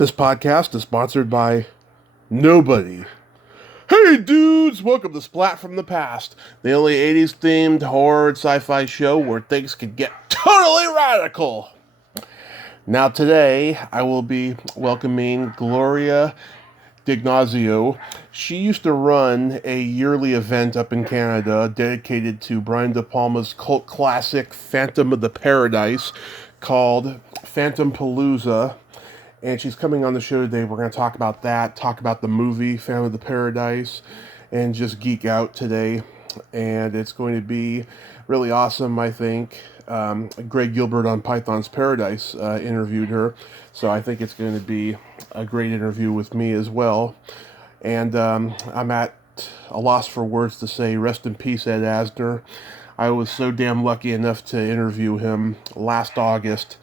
This podcast is sponsored by nobody. Hey dudes, welcome to Splat from the Past, the only 80s themed horror and sci-fi show where things can get totally radical. Now today, I will be welcoming Gloria Dignazio. She used to run a yearly event up in Canada dedicated to Brian De Palma's cult classic Phantom of the Paradise called Phantompalooza. And she's coming on the show today. We're going to talk about that, talk about the movie Phantom of the Paradise, and just geek out today. And it's going to be really awesome, I think. Greg Gilbert on Python's Paradise interviewed her, so I think it's going to be a great interview with me as well. And I'm at a loss for words to say rest in peace, Ed Asner. I was so damn lucky enough to interview him last August.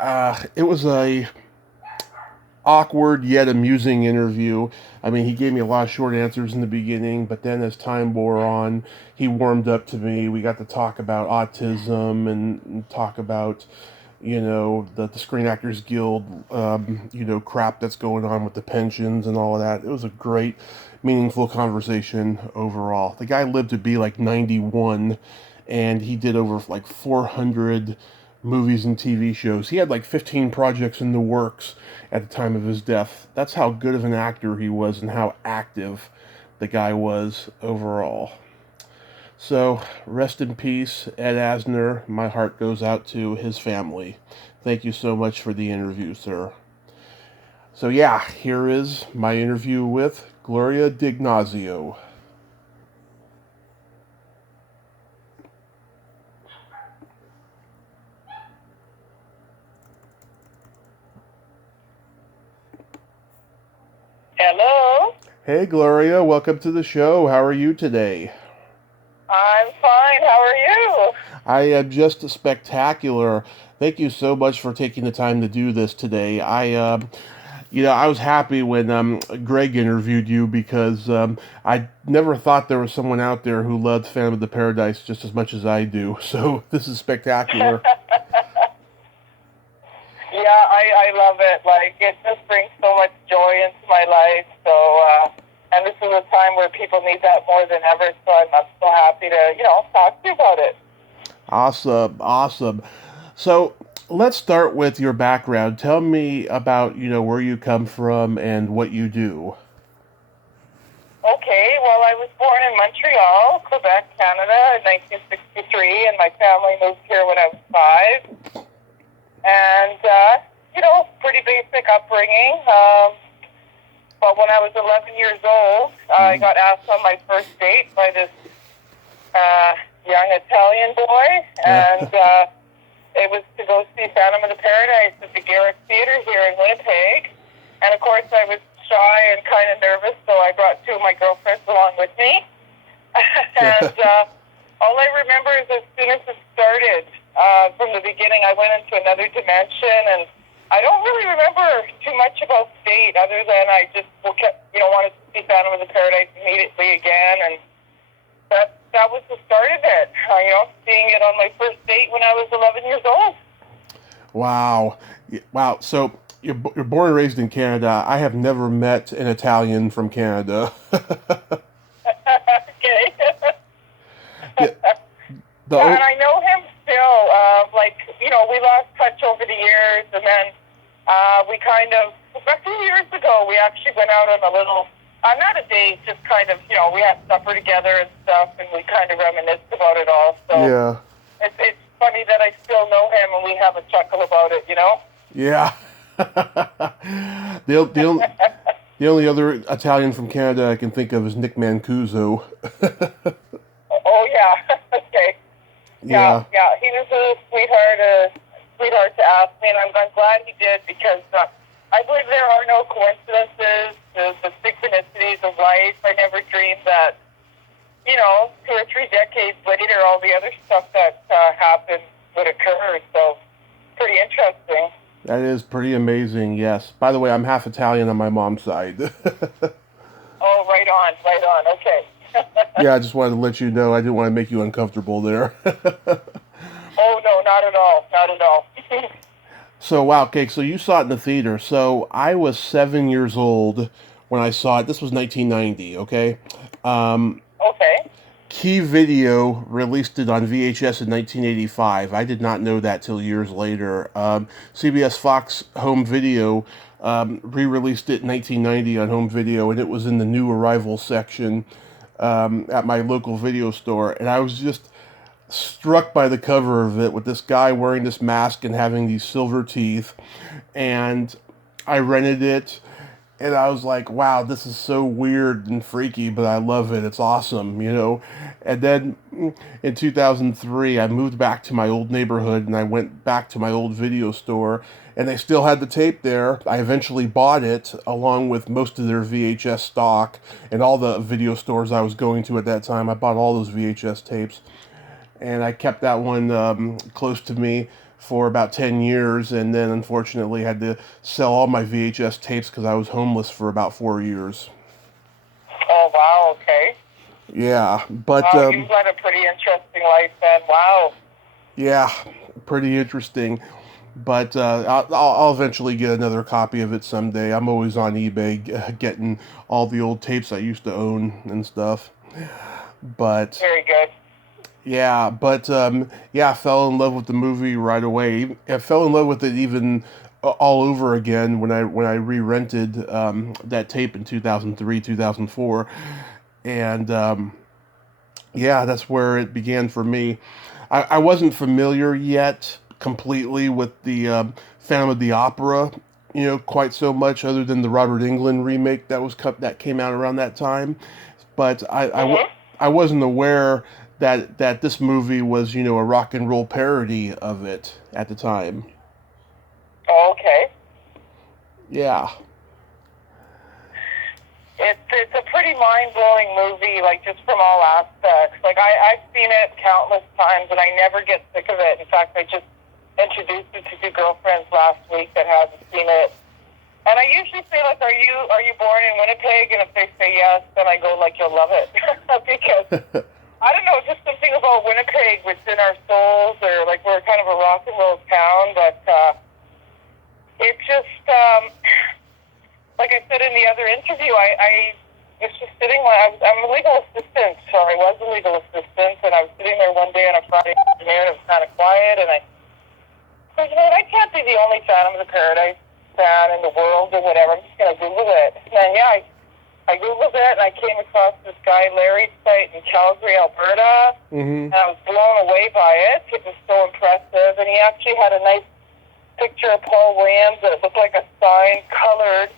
It was a awkward yet amusing interview. I mean, he gave me a lot of short answers in the beginning, but then as time wore on, he warmed up to me. We got to talk about autism and talk about, the Screen Actors Guild, crap that's going on with the pensions and all of that. It was a great, meaningful conversation overall. The guy lived to be like 91, and he did over like 400 movies and TV shows. He had like 15 projects in the works at the time of his death. That's how good of an actor he was and how active the guy was overall. So, rest in peace, Ed Asner. My heart goes out to his family. Thank you so much for the interview, sir. So yeah, here is my interview with Gloria Dignazio. Hello. Hey, Gloria. Welcome to the show. How are you today? I'm fine. How are you? I am just spectacular. Thank you so much for taking the time to do this today. I was happy when Greg interviewed you because I never thought there was someone out there who loved Phantom of the Paradise just as much as I do. So this is spectacular. Yeah, I love it. Like, it just brings so much joy into my life. So, and this is a time where people need that more than ever. So I'm so happy to, talk to you about it. Awesome. So let's start with your background. Tell me about, where you come from and what you do. Okay, well, I was born in Montreal, Quebec, Canada in 1963, and my family moved here when I was 5. And, pretty basic upbringing. But when I was 11 years old, I got asked on my first date by this young Italian boy. And it was to go see Phantom of the Paradise at the Garrick Theatre here in Winnipeg. And, of course, I was shy and kind of nervous, so I brought 2 of my girlfriends along with me. And all I remember is as soon as it started, from the beginning, I went into another dimension, and I don't really remember too much about State other than I just wanted to see Phantom of the Paradise immediately again, and that was the start of it. Seeing it on my first date when I was 11 years old. Wow. So you're born and raised in Canada. I have never met an Italian from Canada. Okay. Yeah, and I know him still. We lost touch over the years, and then we kind of, a few years ago, we actually went out on a little, not a date, just kind of, we had supper together and stuff, and we kind of reminisced about it all. So yeah. It's funny that I still know him, and we have a chuckle about it, Yeah. The only other Italian from Canada I can think of is Nick Mancuso. Oh, yeah. Okay. Yeah. He was a sweetheart to ask me, and I'm glad he did, because I believe there are no coincidences, the synchronicities of life. I never dreamed that, 2 or 3 decades later, all the other stuff that happened would occur. So, pretty interesting. That is pretty amazing, yes. By the way, I'm half Italian on my mom's side. Oh, right on. Okay. Yeah, I just wanted to let you know. I didn't want to make you uncomfortable there. Oh, no, not at all. So wow, okay, so you saw it in the theater. So I was 7 years old when I saw it. This was 1990. Okay, um, Okay. Key Video released it on VHS in 1985. I did not know that till years later. CBS Fox Home Video re-released it in 1990 on home video, and it was in the new arrival section at my local video store. And I was just struck by the cover of it with this guy wearing this mask and having these silver teeth. And I rented it, and I was like, wow, this is so weird and freaky, but I love it. It's awesome, you know. And then in 2003, I moved back to my old neighborhood, and I went back to my old video store, and they still had the tape there. I eventually bought it along with most of their VHS stock and all the video stores I was going to at that time. I bought all those VHS tapes, and I kept that one close to me for about 10 years, and then unfortunately had to sell all my VHS tapes because I was homeless for about 4 years. Oh, wow, okay. Yeah, but Wow, you've led a pretty interesting life then. Wow. yeah, pretty interesting. But I'll eventually get another copy of it someday. I'm always on eBay getting all the old tapes I used to own and stuff. But Very good. yeah, but yeah, I fell in love with the movie right away. I fell in love with it even all over again when I re-rented that tape in 2003, 2004, and yeah, that's where it began for me. I wasn't familiar yet completely with the Phantom of the Opera, you know, quite so much, other than the Robert Englund remake that came out around that time. But I wasn't aware that this movie was, you know, a rock and roll parody of it at the time. Oh, okay. Yeah. It's a pretty mind-blowing movie, like, just from all aspects. Like, I've seen it countless times, and I never get sick of it. In fact, I just introduced it to two girlfriends last week that hadn't seen it. And I usually say, like, are you born in Winnipeg? And if they say yes, then I go, like, you'll love it. Because, I don't know, just something about Winnipeg within our souls, or, like, we're kind of a rock and roll town, but it just... like I said in the other interview, I was just sitting I'm a legal assistant, so I was a legal assistant, and I was sitting there one day on a Friday afternoon. It was kind of quiet, and I said, you know what, I can't be the only Phantom of the Paradise fan in the world or whatever. I'm just going to Google it. And yeah, I Googled it, and I came across this guy, Larry's site in Calgary, Alberta, and I was blown away by it. It was so impressive, and he actually had a nice picture of Paul Williams that looked like a signed, colored,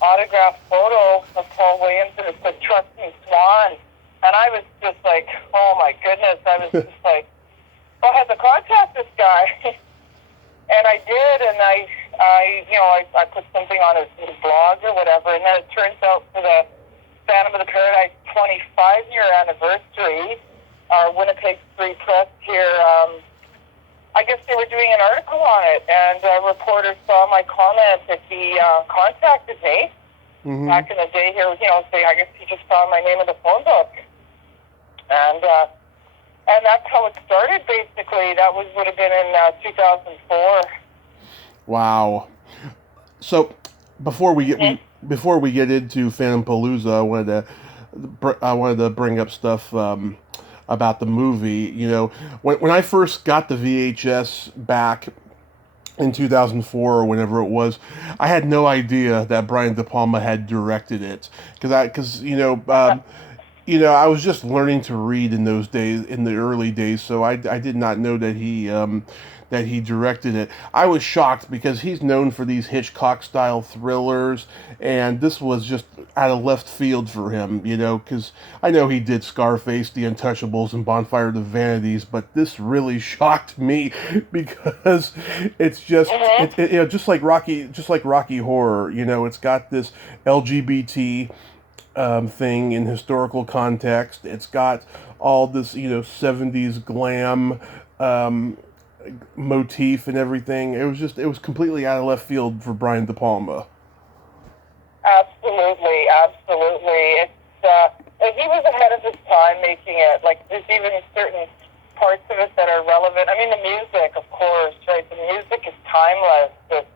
autographed photo of Paul Williams, and it said, "Trust me, Swan." And I was just like, oh my goodness, I was just like, well, I had to contact this guy. And I did, and I put something on his blog or whatever, and then it turns out for the Phantom of the Paradise 25-year anniversary, our Winnipeg Free Press here, I guess they were doing an article on it, and a reporter saw my comment that he contacted me back in the day here, you know, saying, I guess he just saw my name in the phone book. And that's how it started, basically. That would have been in 2004. Wow. So before we get into Phantompalooza, I wanted to bring up stuff about the movie. You know, when I first got the VHS back in 2004 or whenever it was, I had no idea that Brian De Palma had directed it, because I was just learning to read in those days, in the early days, so I did not know that he directed it. I was shocked because he's known for these Hitchcock-style thrillers, and this was just out of left field for him, you know, because I know he did Scarface, The Untouchables, and Bonfire of the Vanities, but this really shocked me because it's just, just like Rocky Horror, you know, it's got this LGBT thing in historical context. It's got all this, you know, 70s glam motif and everything. It was completely out of left field for Brian De Palma. Absolutely. It's he was ahead of his time making it. Like, there's even certain parts of it that are relevant. I mean, the music, of course, right? The music is timeless. It's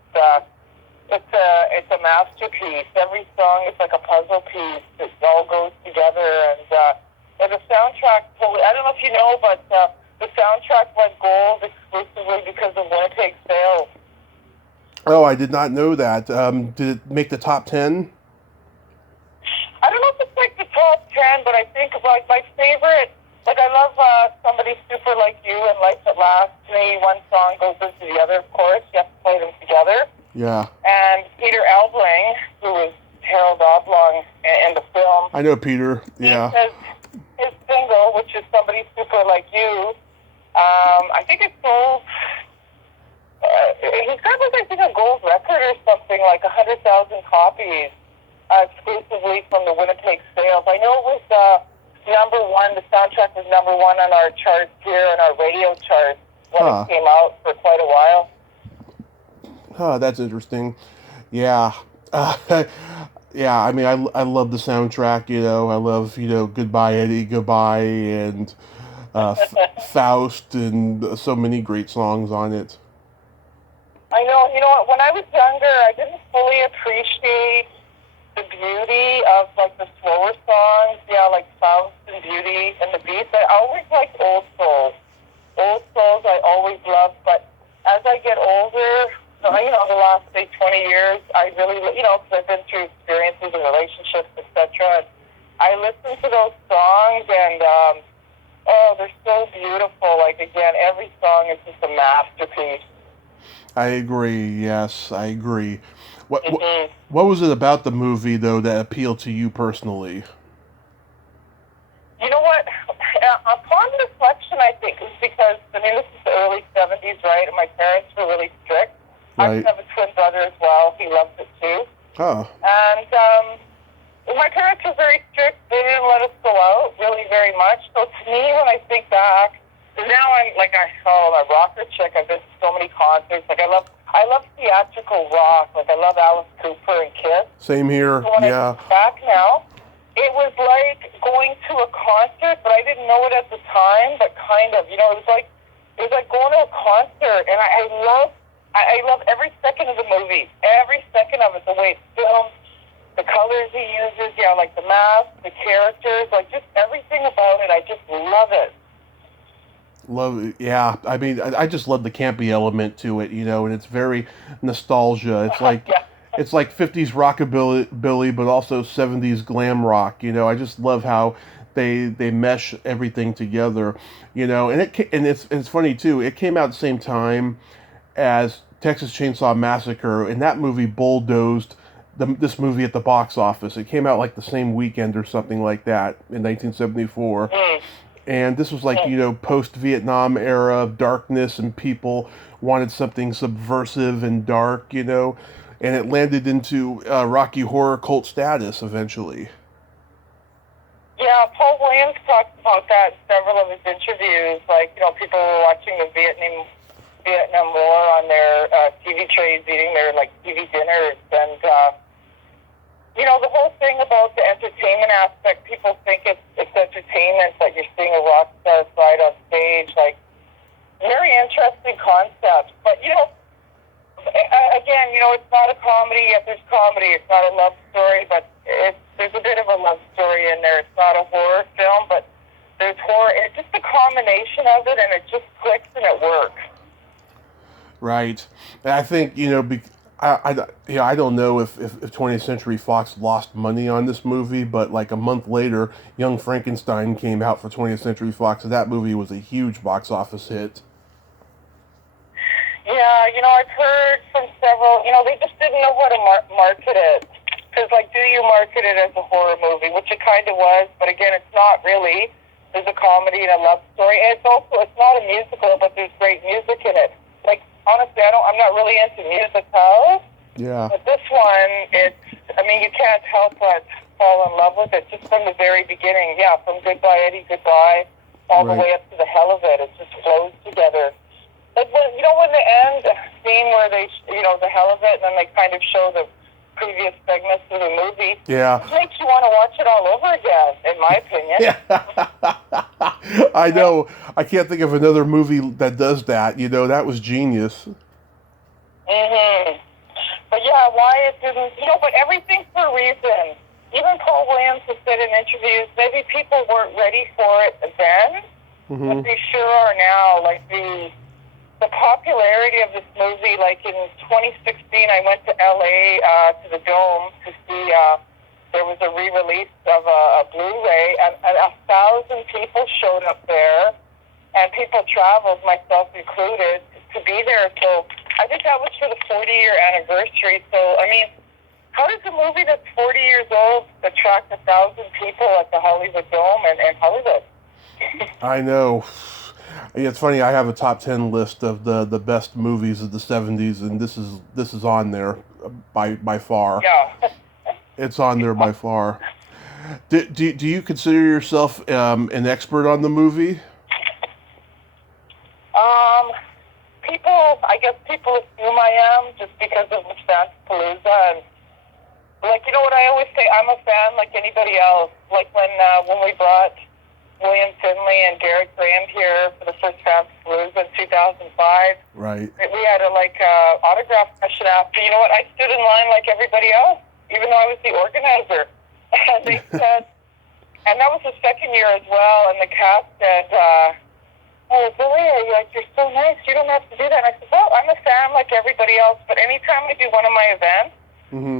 a masterpiece. Every song is like a puzzle piece. It all goes together, and the soundtrack. I don't know if you know, but the soundtrack went gold exclusively because of Winnipeg sales. Oh, I did not know that. Did it make the top 10? I don't know if it's like the top 10, but I think like my favorite. Like I love Somebody Super Like You and Life at Last. To me, one song goes into the other. Of course, you have to play them together. Yeah. And Peter Albling, who was Harold Oblong in the film. I know Peter. Yeah. He says his single, which is Somebody Super Like You. I think it sold. He's got like I think a gold record or something, like 100,000 copies exclusively from the Winnipeg sales. I know it was number one. The soundtrack was number one on our charts here, on our radio charts when it came out for quite a while. Oh, that's interesting. Yeah. Yeah, I mean, I love the soundtrack, you know. I love, you know, Goodbye Eddie, Goodbye, and Faust, and so many great songs on it. I know. You know what? When I was younger, I didn't fully appreciate the beauty of, like, the slower songs. Yeah, like Faust and Beauty and the Beast. I always liked Old Souls. Old Souls I always loved, but as I get older, you know, the last, say, 20 years, I really, you know, because I've been through experiences and relationships, etc. I listen to those songs, and, they're so beautiful. Like, again, every song is just a masterpiece. I agree, yes, I agree. What was it about the movie, though, that appealed to you personally? You know what? Upon reflection, I think, is because, I mean, this is the early 70s, right? And my parents were really strict. Right. I have a twin brother as well. He loves it too. Oh. And my parents were very strict. They didn't let us go out really very much. So to me, when I think back, now I'm like a rocker chick. I've been to so many concerts. Like I love theatrical rock. Like I love Alice Cooper and Kiss. Same here. So when I think back now, it was like going to a concert, but I didn't know it at the time. But kind of, you know, it was like going to a concert, and I love every second of the movie. Every second of it, the way it's filmed, the colors he uses, yeah, like the mask, the characters, like just everything about it. I just love it. Love it, yeah. I mean, I just love the campy element to it, you know, and it's very nostalgia. It's like it's like 50s rockabilly, but also 70s glam rock. You know, I just love how they mesh everything together. You know, and it's funny too. It came out at the same time as Texas Chainsaw Massacre, and that movie bulldozed this movie at the box office. It came out like the same weekend or something like that in 1974. And this was like, you know, post-Vietnam era of darkness, and people wanted something subversive and dark, you know, and it landed into Rocky Horror cult status eventually. Yeah, Paul Williams talked about that in several of his interviews. Like, you know, people were watching the Vietnam War on their TV trays, eating their, like, TV dinners, and, you know, the whole thing about the entertainment aspect, people think it's entertainment, that you're seeing a rock star slide on stage, like, very interesting concept. But, you know, again, you know, it's not a comedy, yet there's comedy. It's not a love story, but there's a bit of a love story in there. It's not a horror film, but there's horror. It's just a combination of it, and it just clicks and it works. Right. And I think, you know, I don't know if 20th Century Fox lost money on this movie, but like a month later, Young Frankenstein came out for 20th Century Fox, and that movie was a huge box office hit. Yeah, you know, I've heard from several, you know, they just didn't know how to market it. Because, like, do you market it as a horror movie? Which it kind of was, but again, it's not really. There's a comedy and a love story. And it's not a musical, but there's great music in it. Like, honestly, I'm not really into musicals. Yeah. But this one, you can't help but fall in love with it just from the very beginning. Yeah, from Goodbye Eddie, Goodbye, all the way up to the hell of it. It just flows together. Like, when the end scene where they, you know, the hell of it, and then they kind of show the previous segments of the movie. Yeah. It makes you want to watch it all over again, in my opinion. I know. I can't think of another movie that does that. You know, that was genius. Mm-hmm. But yeah, why it didn't, but everything's for a reason. Even Paul Williams has said in interviews, maybe people weren't ready for it then, but they sure are now. Like the popularity of this movie, like in 2016, I went to LA to the Dome to see, there was a re-release of a Blu-ray, and 1,000 people showed up there, and people traveled, myself included, to be there. So I think that was for the 40-year anniversary. So, I mean, how does a movie that's 40 years old attract 1,000 people at the Hollywood Dome and Hollywood? I know. It's funny. I have a top 10 list of the best movies of the 70s, and this is on there by far. Yeah. It's on there by far. Do you consider yourself an expert on the movie? People assume I am just because of the Phantompalooza, and like, you know what I always say, I'm a fan like anybody else. Like when we brought William Finley and Garrett Graham here for the first Phantompalooza in 2005. Right. We had a autograph session after. You know what? I stood in line like everybody else, even though I was the organizer. And they said, and that was the second year as well. And the cast said, "Oh, Gloria, you're so nice. You don't have to do that." And I said, "Well, I'm a fan like everybody else, but anytime I do one of my events,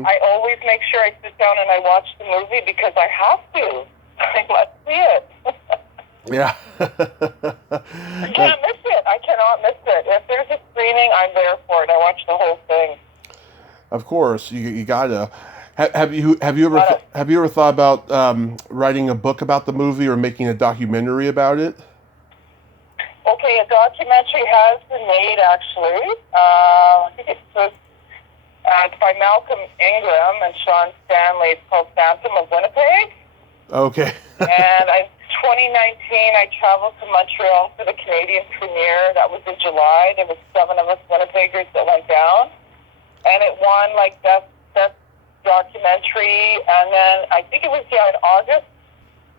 I always make sure I sit down and I watch the movie because I have to. I must see it." Yeah. I can't miss it. I cannot miss it. If there's a screening, I'm there for it. I watch the whole thing. Of course, you gotta. Have you ever thought about writing a book about the movie or making a documentary about it? Okay, a documentary has been made actually. I think it's by Malcolm Ingram and Sean Stanley. It's called Phantom of Winnipeg. Okay. And in 2019, I traveled to Montreal for the Canadian premiere. That was in July. There was 7 of us Winnipeggers that went down. And it won, best documentary. And then I think it was, in August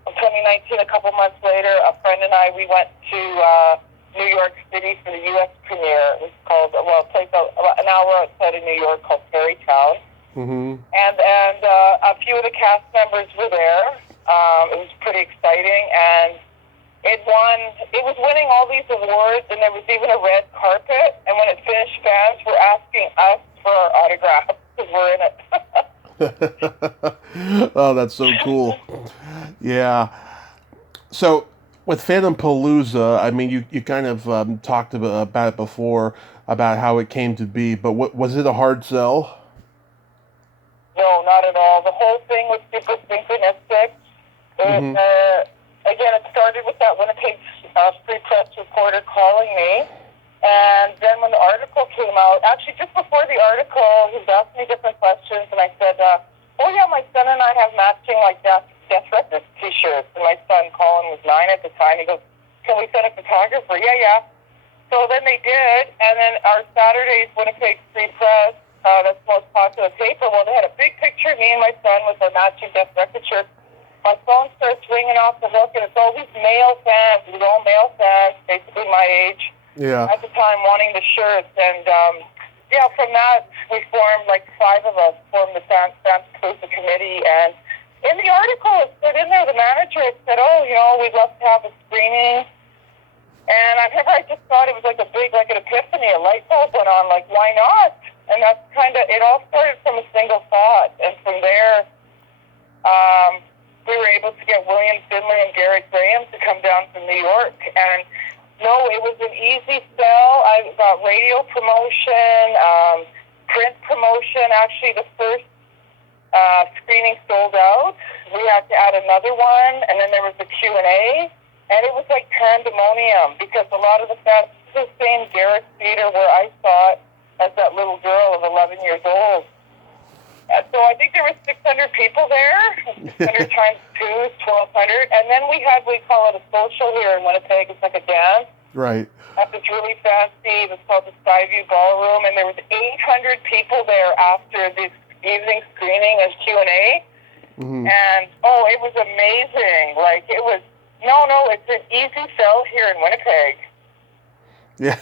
of 2019, a couple months later, a friend and I, we went to New York City for the U.S. premiere. It was called, a place about an hour outside of New York called Terrytown. Mm-hmm. And a few of the cast members were there. It was pretty exciting, and it was winning all these awards, and there was even a red carpet, and when it finished, fans were asking us for our autographs because we're in it. Oh, that's so cool. Yeah. So with Phantompalooza, I mean, you kind of talked about it before, about how it came to be, but was it a hard sell? No, not at all. The whole thing was super synchronistic. Again, it started with that Winnipeg Free Press reporter calling me, and then when the article came out, actually just before the article, he was asking me different questions, and I said, "Oh yeah, my son and I have matching Death Records t-shirts," and my son Colin was 9 at the time. He goes, "Can we send a photographer?" Yeah. So then they did, and then our Saturday's Winnipeg Free Press, that's the most popular paper. Well, they had a big picture of me and my son with our matching Death Record shirts. My phone starts ringing off the hook, and it's all these male fans. It was all male fans, basically my age. Yeah. At the time, wanting the shirts. And, from that, we formed, 5 of us, formed the Phantompalooza committee. And in the article, it said in there, the manager had said, we'd love to have a screening. And I just thought it was like an epiphany. A light bulb went on, why not? And that's it all started from a single thought. And from there, we were able to get William Finley and Garrett Graham to come down from New York. And no, it was an easy sell. I got radio promotion, print promotion. Actually, the first screening sold out. We had to add another one, and then there was the Q&A. And it was like pandemonium because a lot of the fans, the same Garrett Theater where I saw it as that little girl of 11 years old. So I think there were 600 people there. 600 times 2 is 1,200. And then we call it a social here in Winnipeg. It's like a dance. Right. At this really fancy, it's called the Skyview Ballroom. And there was 800 people there after the evening screening and Q&A. Mm-hmm. And, it was amazing. Like, it was, it's an easy sell here in Winnipeg. Yeah.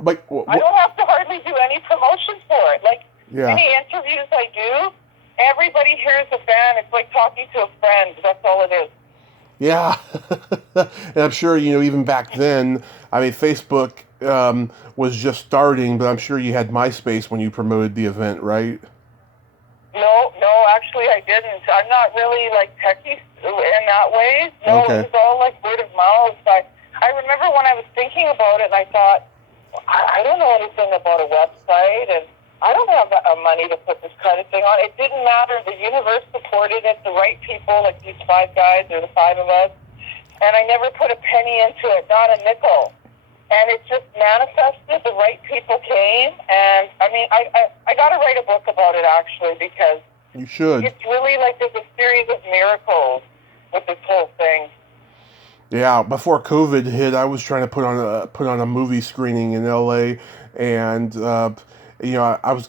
Like, I don't have to hardly do any promotion for it. Like, yeah. any interviews I do, everybody here's a fan. It's like talking to a friend. That's all it is. Yeah. And I'm sure, even back then, I mean, Facebook was just starting, but I'm sure you had MySpace when you promoted the event, right? No, actually I didn't. I'm not really, like, techie in that way. No, Okay. It was all, like, word of mouth. I remember when I was thinking about it, I thought, I don't know anything about a website, and I don't have money to put this kind of thing on. It didn't matter. The universe supported it, the right people, like these 5 guys, or the 5 of us, and I never put a penny into it, not a nickel. And it just manifested. The right people came, and I mean, I got to write a book about it, actually, because you should. It's really like there's a series of miracles with this whole thing. Yeah, before COVID hit, I was trying to put on a movie screening in LA, and I was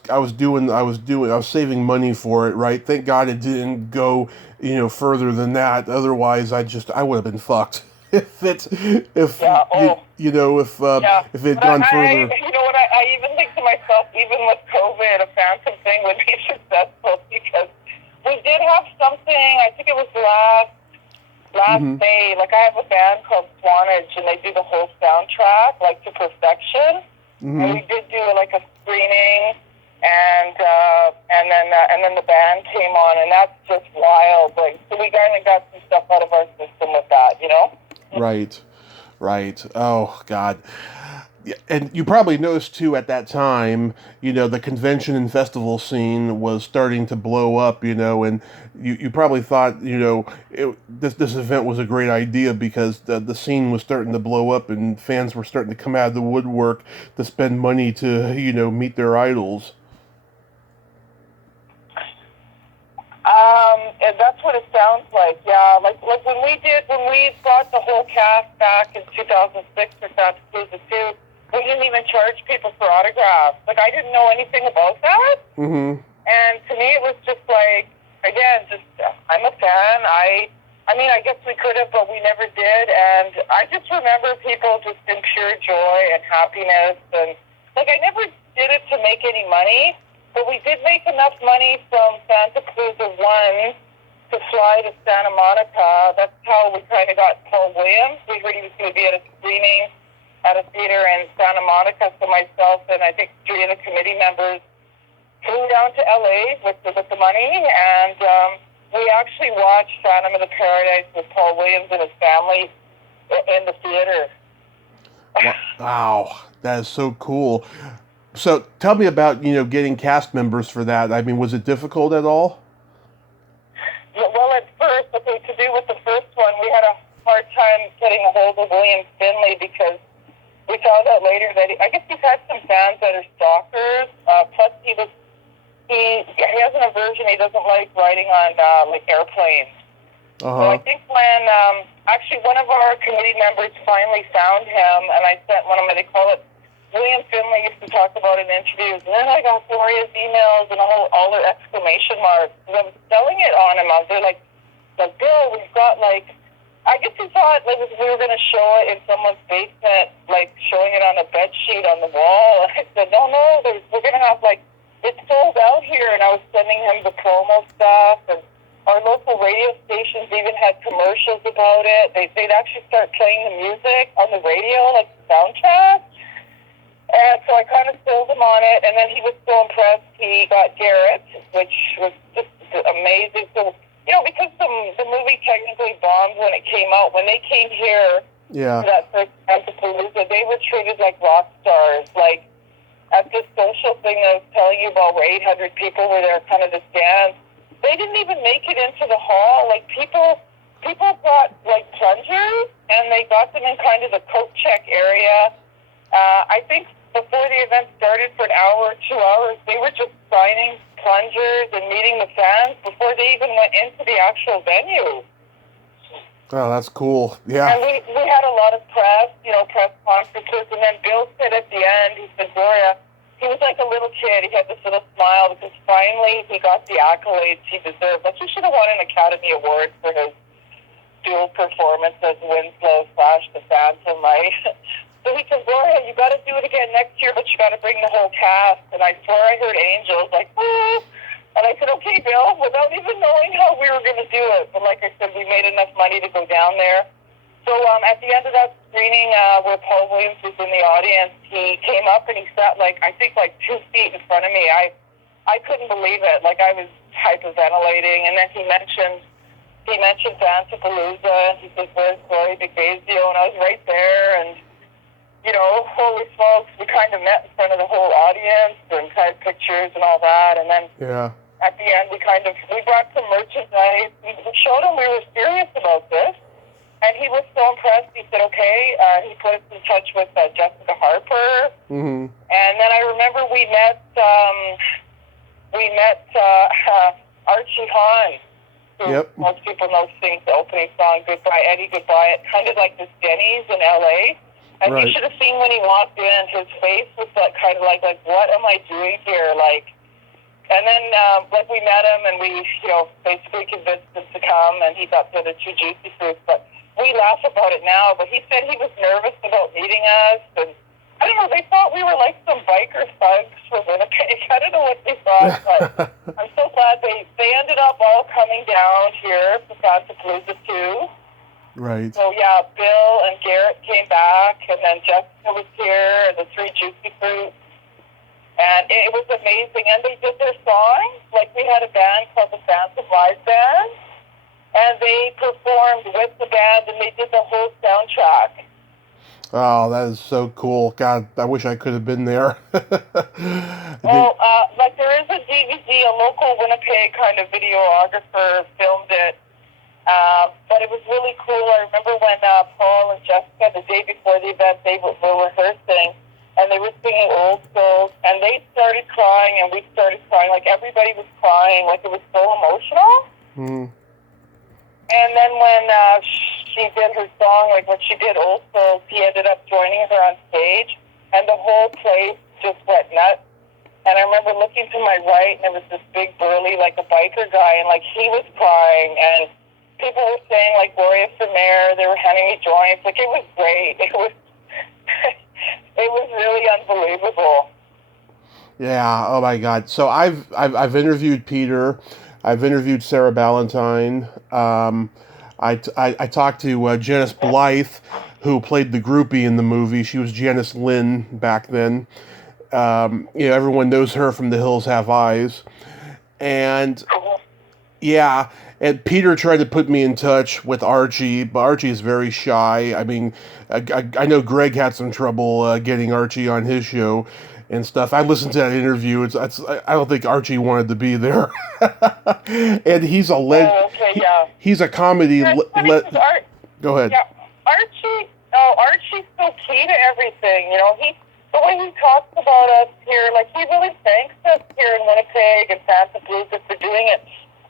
saving money for it, right? Thank God it didn't go further than that. Otherwise, I would have been fucked. If it had gone further. You know what? I even think to myself, even with COVID, a Phantom thing would be successful, because we did have something. I think it was last May. Like, I have a band called Swanage, and they do the whole soundtrack, like, to perfection. Mm-hmm. And we did do like a screening, and then the band came on, and that's just wild. Like, so we kind of got some stuff out of our system with that, Right. Oh, God. Yeah, and you probably noticed, too, at that time, the convention and festival scene was starting to blow up, and you probably thought, this event was a great idea because the scene was starting to blow up and fans were starting to come out of the woodwork to spend money to, meet their idols. And that's what it sounds like, yeah. Like when we brought the whole cast back in 2006 for Phantompalooza 2, we didn't even charge people for autographs. Like, I didn't know anything about that. Mm-hmm. And to me, it was just like, again, I'm a fan. I mean, I guess we could have, but we never did. And I just remember people just in pure joy and happiness. And, like, I never did it to make any money. But we did make enough money from Phantompalooza 1 to fly to Santa Monica. That's how we kind of got Paul Williams. We heard he was going to be at a screening at a theater in Santa Monica. So myself and I think 3 of the committee members flew down to LA with the money, and we actually watched Phantom of the Paradise with Paul Williams and his family in the theater. Wow, that is so cool. So tell me about, getting cast members for that. I mean, was it difficult at all? Well, at first, to do with the first one, we had a hard time getting a hold of William Finley, because we found out later that I guess he's had some fans that are stalkers. Plus, he has an aversion. He doesn't like riding on like airplanes. Uh-huh. So I think when actually one of our committee members finally found him, and I sent one of them. They call it. William Finley used to talk about in interviews, and then I got Gloria's emails and all the exclamation marks. And I was selling it on him. I was there like, Bill, we've got like, I guess he thought like we were going to show it in someone's basement, like showing it on a bed sheet on the wall. And I said, no, we're going to have like, it's sold out here. And I was sending him the promo stuff, and our local radio stations even had commercials about it. They'd actually start playing the music on the radio, like the soundtrack. And so I kind of sold him on it, and then he was so impressed, he got Garrett, which was just amazing. So, because the movie technically bombed when it came out, when they came here to that first Phantompalooza, they were treated like rock stars. Like, at this social thing that I was telling you about, where 800 people were there kind of to stand, they didn't even make it into the hall. Like, people brought, like, plungers, and they got them in kind of the coat check area. I think before the event started for an hour or 2 hours, they were just signing plungers and meeting the fans before they even went into the actual venue. Oh, that's cool. Yeah. And we had a lot of press conferences, and then Bill said at the end, he said, Gloria, he was like a little kid. He had this little smile because finally he got the accolades he deserved. Like, he should have won an Academy Award for his dual performance as Winslow / the Phantom, right? So he said, Gloria, you got to do it again next year, but you got to bring the whole cast. And I swear I heard angels like, woo! And I said, okay, Bill, without even knowing how we were going to do it. But like I said, we made enough money to go down there. So at the end of that screening, where Paul Williams was in the audience, he came up and he sat I think 2 feet in front of me. I couldn't believe it. Like, I was hyperventilating. And then he mentioned Phantompalooza. He said, where's Gloria Dignazio? And I was right there. And, you know, holy smokes, we kind of met in front of the whole audience and had pictures and all that. And then at the end, we brought some merchandise. We showed him we were serious about this. And he was so impressed. He said, okay. He put us in touch with Jessica Harper. Mm-hmm. And then I remember we met Archie Hahn, who most people know sings the opening song, Goodbye, Eddie, Goodbye, at kind of like this Denny's in L.A., and you should have seen when he walked in, his face was kind of like, what am I doing here? And then, we met him, and we, basically convinced him to come, and he got the 2 juicy fruits. But we laugh about it now, but he said he was nervous about meeting us, and I don't know, they thought we were like some biker thugs from Winnipeg. I don't know what they thought, but I'm so glad they ended up all coming down here for Phantompalooza 2. Right. So, yeah, Bill and Garrett came back, and then Jessica was here, and the 3 juicy fruits. And it was amazing. And they did their song. Like, we had a band called the Phantom Live Band, and they performed with the band, and they did the whole soundtrack. Oh, that is so cool. God, I wish I could have been there. There is a DVD, a local Winnipeg kind of videographer filmed it. But it was really cool. I remember when Paul and Jessica, the day before the event, they were rehearsing, and they were singing Old Souls, and they started crying, and we started crying. Like, everybody was crying. Like, it was so emotional. Mm. And then when she did her song, like when she did Old Souls, he ended up joining her on stage, and the whole place just went nuts. And I remember looking to my right, and there was this big burly, like a biker guy, and like he was crying, and people were saying, like, Gloria for mayor. They were handing me joints. Like, it was great. It was really unbelievable. Yeah. Oh my God. So I've interviewed Peter. I've interviewed Sarah Ballantyne. I talked to Janice Blythe, who played the groupie in the movie. She was Janice Lynn back then. Everyone knows her from The Hills Have Eyes. And yeah, and Peter tried to put me in touch with Archie, but Archie is very shy. I mean, I know Greg had some trouble getting Archie on his show and stuff. I listened to that interview. I don't think Archie wanted to be there. And he's he's a comedy. Go ahead. Yeah, Archie's so key to everything. The way he talks about us here, like, he really thanks us here in Winnipeg and Phantompalooza for doing it.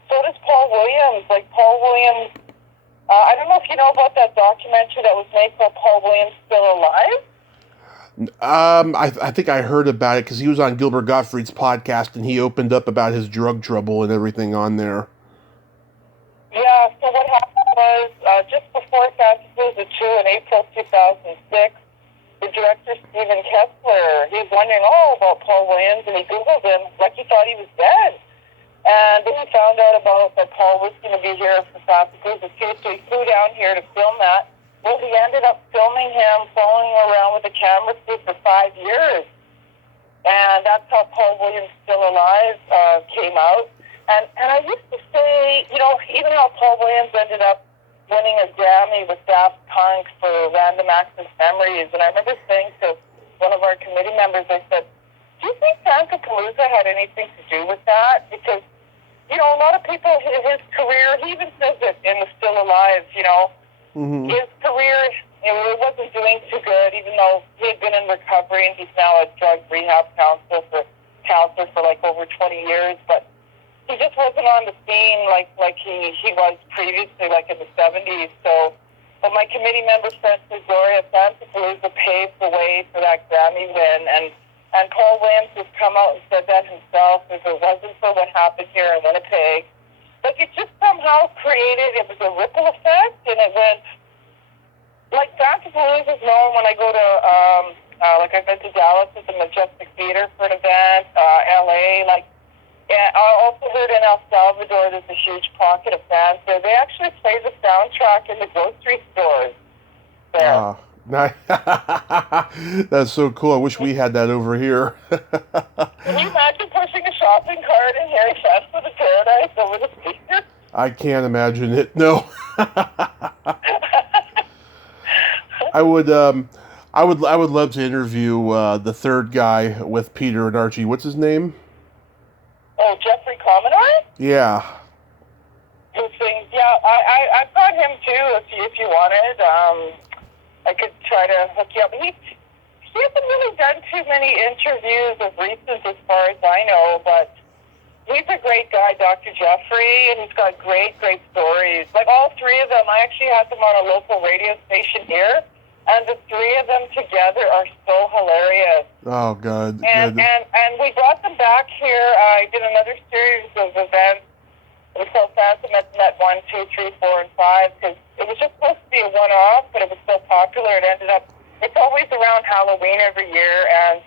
So does Paul Williams. Like, Paul Williams, I don't know if you know about that documentary that was made called Paul Williams Still Alive. I think I heard about it because he was on Gilbert Gottfried's podcast, and he opened up about his drug trouble and everything on there. Yeah, so what happened was, just before Phantompalooza 2 in April 2006, the director, Stephen Kessler, he was wondering, about Paul Williams, and he Googled him, like he thought he was dead. And then he found out about that Paul was going to be here for Phantompalooza 2, so he flew down here to film that. Well, he ended up filming him, following him around with a camera crew for 5 years. And that's how Paul Williams Still Alive came out. And I used to say, even how Paul Williams ended up winning a Grammy with Daft Punk for Random Access Memories. And I remember saying to one of our committee members, I said, do you think Phantompalooza had anything to do with that? Because, a lot of people, his career, he even says it in the Still Alive, Mm-hmm. His career, it wasn't doing too good, even though he had been in recovery, and he's now a drug rehab counselor for like over 20 years. But he just wasn't on the scene like he was previously, like in the 70s. So, but my committee member said to Gloria, Phantompalooza paved the way for that Grammy win, and And Paul Williams has come out and said that himself, if it wasn't for what happened here in Winnipeg. Like, it just somehow created, it was a ripple effect, and it went, like, Phantompalooza is known when I go to, like, I've been to Dallas at the Majestic Theater for an event, LA, like, yeah, I also heard in El Salvador there's a huge pocket of fans there. They actually play the soundtrack in the grocery stores there. Nice. That's so cool. I wish we had that over here. Can you imagine pushing a shopping cart and hearing Fast for the Paradise over the speaker? I can't imagine it. No. I would love to interview the third guy with Peter and Archie. What's his name? Oh, Jeffrey Commodore? Yeah. Who sings? Yeah, I've got him too. If you wanted, I could try to hook you up. He hasn't really done too many interviews of recent, as far as I know, but he's a great guy, Dr. Jeffrey, and he's got great stories. Like, all three of them, I actually had them on a local radio station here, and the three of them together are so hilarious. Oh, God. And we brought them back here. I did another series of events. It was called Phantom Met 1, 2, 3, 4, and 5, because it was just supposed to be a one-off, but it was so popular, it ended up, it's always around Halloween every year, and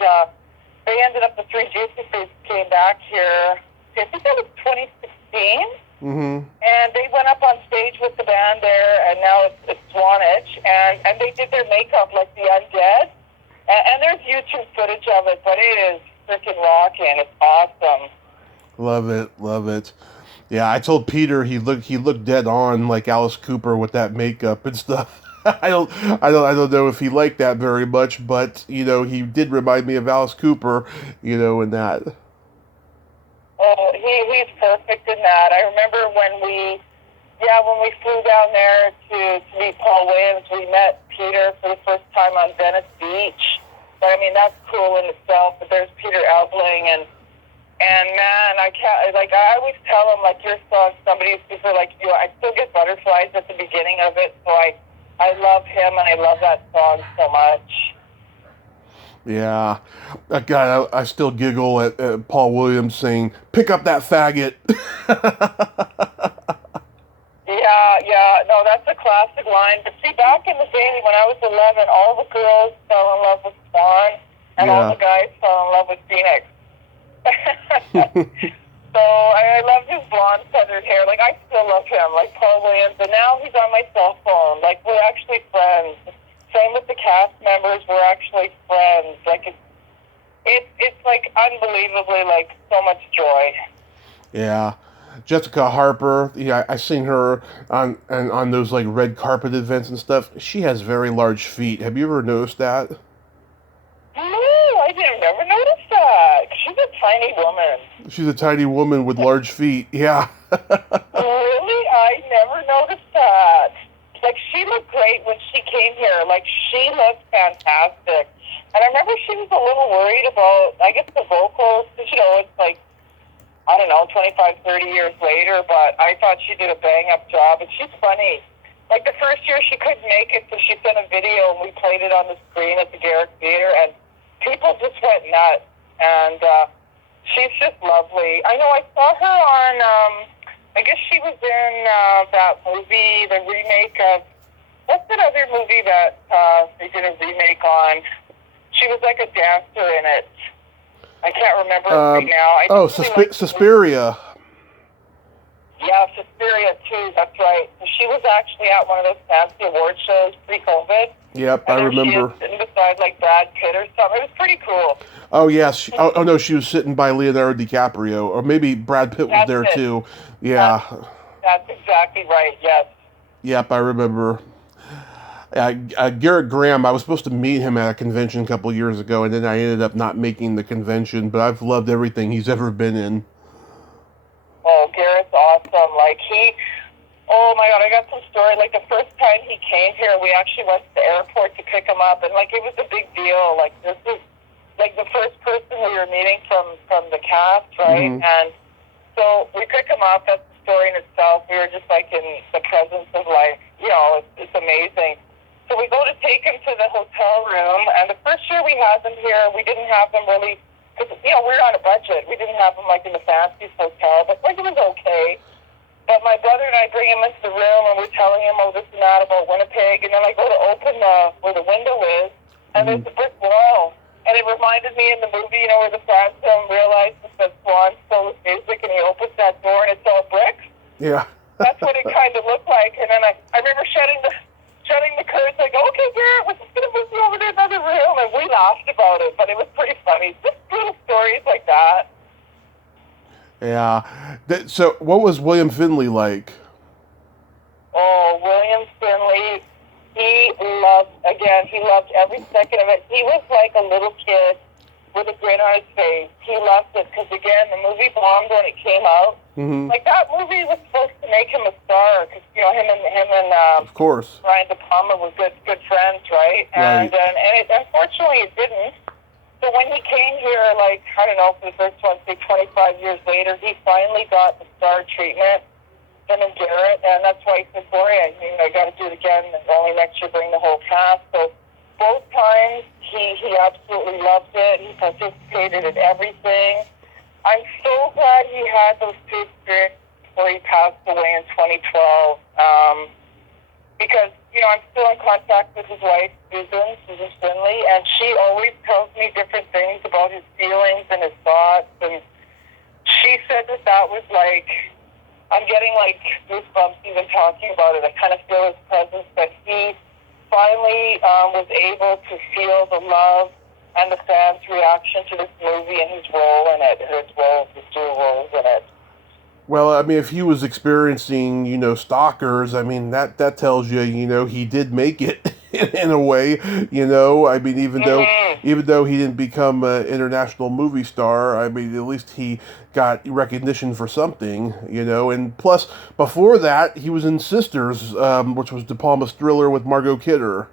they ended up, the three Juicy Fruits came back here, I think that was 2016, and they went up on stage with the band there, and now it's Swanage, and they did their makeup like the undead, and there's YouTube footage of it, but it is freaking rocking. It's awesome. Love it. Yeah, I told Peter he looked dead on like Alice Cooper with that makeup and stuff. I don't know if he liked that very much, but you know, he did remind me of Alice Cooper, you know, in that. Oh, he's perfect in that. I remember when we flew down there to meet Paul Williams, we met Peter for the first time on Venice Beach. But I mean, that's cool in itself. But there's Peter Elbling and man, I can't, like, I always tell him, like, your song, somebody's super like you. I still get butterflies at the beginning of it, so I love him, and I love that song so much. Yeah. God, I still giggle at Paul Williams saying, "Pick up that faggot." Yeah, no, that's a classic line. But see, back in the day when I was 11, all the girls fell in love with Swan, and all the guys fell in love with Phoenix. So I love his blonde feathered hair. Like, I still love him, like Paul Williams. And now he's on my cell phone. Like, we're actually friends. Same with the cast members. We're actually friends. Like, it's like unbelievably, like, so much joy. Yeah. Jessica Harper, yeah, I seen her on those like red carpet events and stuff. She has very large feet. Have you ever noticed that? No, I didn't never notice that. She's a tiny woman. She's a tiny woman with large feet. Yeah. Really? I never noticed that. Like, she looked great when she came here. Like, she looked fantastic. And I remember she was a little worried about, I guess, the vocals. You know, it's like, I don't know, 25, 30 years later, but I thought she did a bang-up job, and she's funny. Like, the first year she couldn't make it, so she sent a video, and we played it on the screen at the Garrick Theater, and people just went nuts, and she's just lovely. I know I saw her on, I guess she was in that movie, the remake of, what's that other movie that they did a remake on? She was like a dancer in it. I can't remember it right now. Suspiria. Yeah, Suspiria too, that's right. So she was actually at one of those fancy award shows pre-COVID. Yep, I remember. She was sitting beside like Brad Pitt or something. It was pretty cool. Oh, yes. Oh, no, she was sitting by Leonardo DiCaprio. Or maybe Brad Pitt was there too. Yeah. That's exactly right, yes. Yep, I remember. Garrett Graham, I was supposed to meet him at a convention a couple of years ago, and then I ended up not making the convention, but I've loved everything he's ever been in. Oh, Garrett's awesome. Like, oh my God, I got some story. Like, the first time he came here, we actually went to the airport to pick him up, and, like, it was a big deal. Like, this is, like, the first person we were meeting from the cast, right? Mm-hmm. And so we pick him up. That's the story in itself. We were just, like, in the presence of, like, you know, it's amazing. So we go to take him to the hotel room, and the first year we had them here, we didn't have them really, because, we were on a budget. We didn't have them, like, in the fanciest hotel, but, like, it was okay. But my brother and I bring him into the room, and we're telling him, this and that about Winnipeg, and then I go to open where the window is, and there's a brick wall. And it reminded me in the movie, where the Phantom realizes that Swan stole his music, and he opens that door, and it's all bricks. Yeah. That's what it kind of looked like. And then I remember shutting the curtains. I go, okay, Garrett, we're just going to move you over to another room. And we laughed about it, but it was pretty funny. Just little stories like that. Yeah. So what was William Finley like? Oh, William Finley, he loved every second of it. He was like a little kid with a grin on his face. He loved it because, again, the movie bombed when it came out. Mm-hmm. Like, that movie was supposed to make him a star because, him and of course, Brian De Palma were good friends, right? And unfortunately, it didn't. So when he came here, like, I don't know, for the first one, say 25 years later, he finally got the star treatment, him and Garrett, and that's why he said, Gloria, I got to do it again, and only next year bring the whole cast. So both times, he absolutely loved it. He participated in everything. I'm so glad he had those two experiences before he passed away in 2012. Because, I'm still in contact with his wife, Susan Finley, and she always tells me different things about his feelings and his thoughts. And she said that was like, I'm getting like goosebumps even talking about it. I kind of feel his presence, that he finally was able to feel the love and the fans' reaction to this movie and his role in it, his dual roles in it. Well, I mean, if he was experiencing, stalkers, I mean, that tells you, he did make it in a way, I mean, even though he didn't become an international movie star, I mean, at least he got recognition for something, and plus, before that, he was in Sisters, which was De Palma's thriller with Margot Kidder.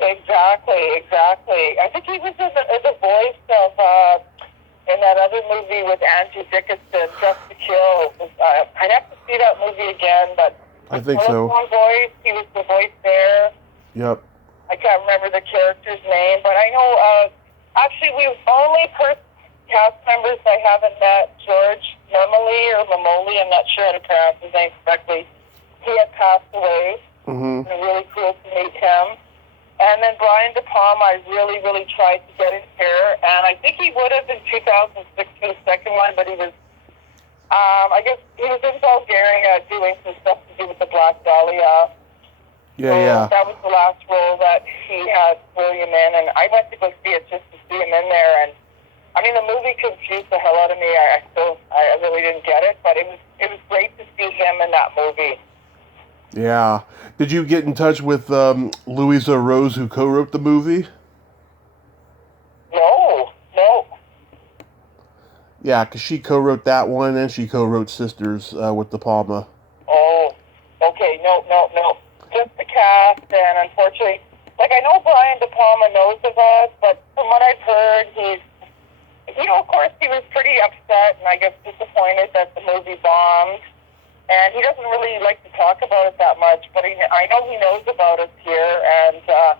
Exactly. I think he was the voice of, in that other movie with Andrew Dickinson, Just to Kill. I'd have to see that movie again, but I think so. Voice, he was the voice there. Yep. I can't remember the character's name, but I know, actually, we've only cast members I haven't met, George Mamoli, I'm not sure how to pronounce his name correctly. He had passed away. Mm-hmm. And really cool to meet him. And then Brian De Palma, I really, really tried to get in here. And I think he would have in 2006 for the second one, but he was, I guess he was in Bulgaria doing some stuff to do with the Black Dahlia. Yeah. That was the last role that he had William in. And I went to go see it just to see him in there. And, I mean, the movie confused the hell out of me. I really didn't get it, but it was great to see him in that movie. Yeah. Did you get in touch with Louisa Rose, who co-wrote the movie? No. Yeah, because she co-wrote that one, and she co-wrote Sisters with De Palma. Oh, okay. No. Just the cast, and unfortunately, like, I know Brian De Palma knows of us, but from what I've heard, he's, of course, he was pretty upset and I guess disappointed that the movie bombed. And he doesn't really like to talk about it that much, but I know he knows about us here, and I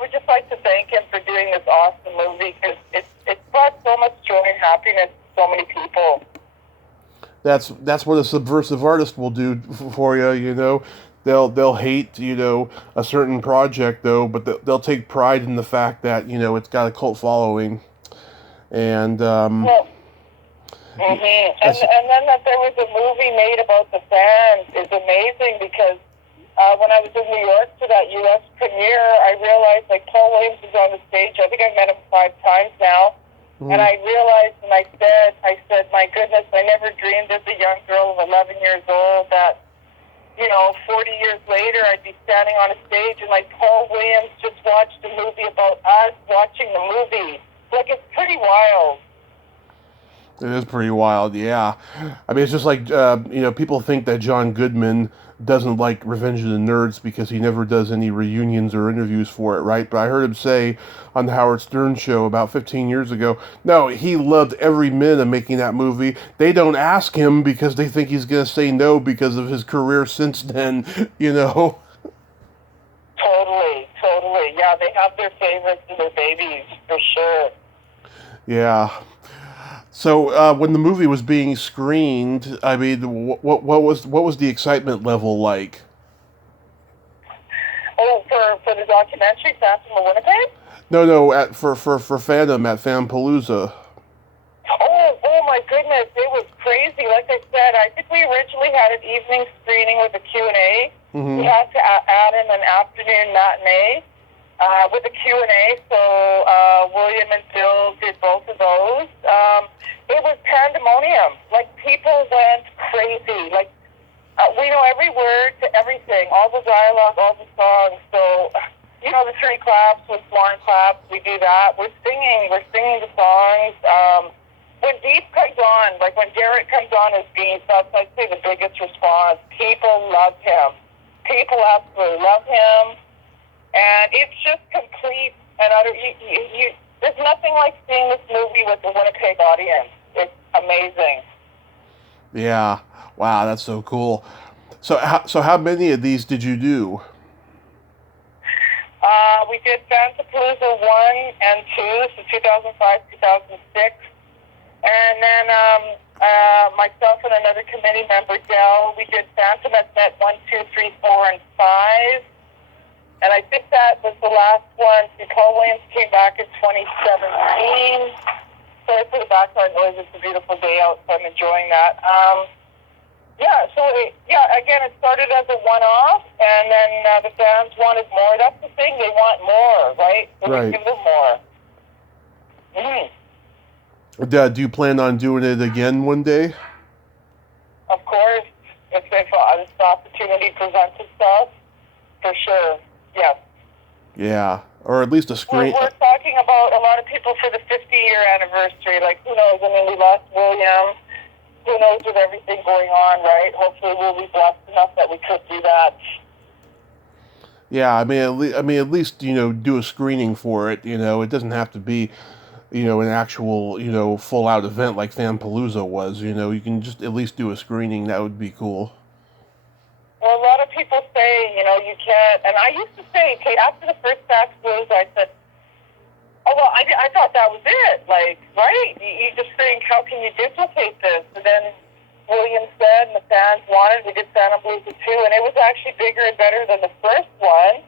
would just like to thank him for doing this awesome movie, because it's brought so much joy and happiness to so many people. That's what a subversive artist will do for you, They'll hate, a certain project, though, but they'll take pride in the fact that, it's got a cult following. And, Mm-hmm. And then that there was a movie made about the fans is amazing, because when I was in New York for that U.S. premiere, I realized, like, Paul Williams is on the stage. I think I've met him 5 times now. Mm-hmm. And I realized, and I said, my goodness, I never dreamed as a young girl of 11 years old that, 40 years later, I'd be standing on a stage and, like, Paul Williams just watched a movie about us watching the movie. Like, it's pretty wild. It is pretty wild, yeah. I mean, it's just like, people think that John Goodman doesn't like Revenge of the Nerds because he never does any reunions or interviews for it, right? But I heard him say on the Howard Stern show about 15 years ago, no, he loved every minute of making that movie. They don't ask him because they think he's going to say no because of his career since then, you know? Totally, totally. Yeah, they have their favorites and their babies, for sure. Yeah. So when the movie was being screened, I mean, what was the excitement level like? Oh, for the documentary, Phantom of Winnipeg? No, for Phantom at Phantompalooza. Oh my goodness, it was crazy. Like I said, I think we originally had an evening screening with a Q&A. Mm-hmm. We had to add in an afternoon matinee with a Q&A, so William and Bill did both of those. It was pandemonium. Like, people went crazy. Like, we know every word to everything, all the dialogue, all the songs. So, the three claps with Swan claps, we do that. We're singing the songs. When Deep comes on, like when Garrett comes on as Deep, that's, I'd say, the biggest response. People love him. People absolutely love him. And it's just complete and utter. There's nothing like seeing this movie with the Winnipeg audience. It's amazing. Yeah. Wow, that's so cool. So how many of these did you do? We did Phantompalooza 1 and 2, so 2005, 2006. And then myself and another committee member, Dell, we did Phantom at Net 1, 2, 3, 4, and 5. And I think that was the last one. Paul Williams came back in 2017. Sorry for the background noise. It's a beautiful day out, so I'm enjoying that. Again, it started as a one-off, and then the fans wanted more. That's the thing. They want more, right? So right. We give them more. Mm-hmm. Do you plan on doing it again one day? Of course. If this opportunity presents itself, for sure. Yes. Yeah, or at least a screen. We're talking about a lot of people for the 50-year anniversary. Like, who knows? I mean, we lost William. Who knows with everything going on, right? Hopefully we'll be blessed enough that we could do that. Yeah, I mean, at least, do a screening for it. It doesn't have to be, an actual, full-out event like Phantompalooza was. You can just at least do a screening. That would be cool. Well, a lot of people say, you can't, and I used to say, okay, after the first Phantompalooza, I said, oh, well, I thought that was it, like, right? You just think, how can you duplicate this? And then William said, and the fans wanted, we did Phantompalooza 2, and it was actually bigger and better than the first one.